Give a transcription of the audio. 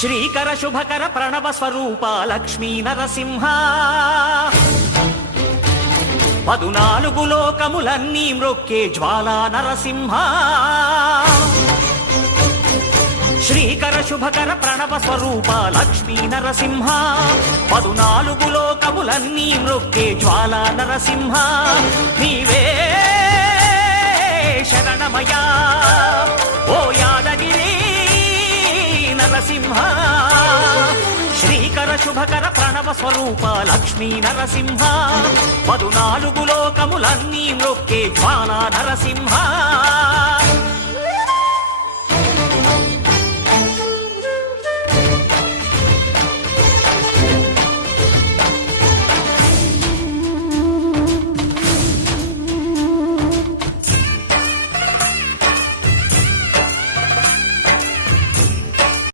శ్రీకర శుభకర ప్రణవ స్వరూప లక్ష్మీ నరసింహ 14 లోకములన్నీ మ్రొక్కే జ్వాలా నరసింహ శ్రీకర శుభకర ప్రణవ స్వరూప లక్ష్మీ నరసింహ 14 లోకములన్నీ మ్రొక్కే జ్వాలా నరసింహ నీవే శరణమయా ఓ యాదగిరి నరసింహ శ్రీకర శుభకర ప్రణవ స్వరూప లక్ష్మీ నరసింహ 14 లోకములన్నీ మ్రొక్కే జ్వాలా నరసింహ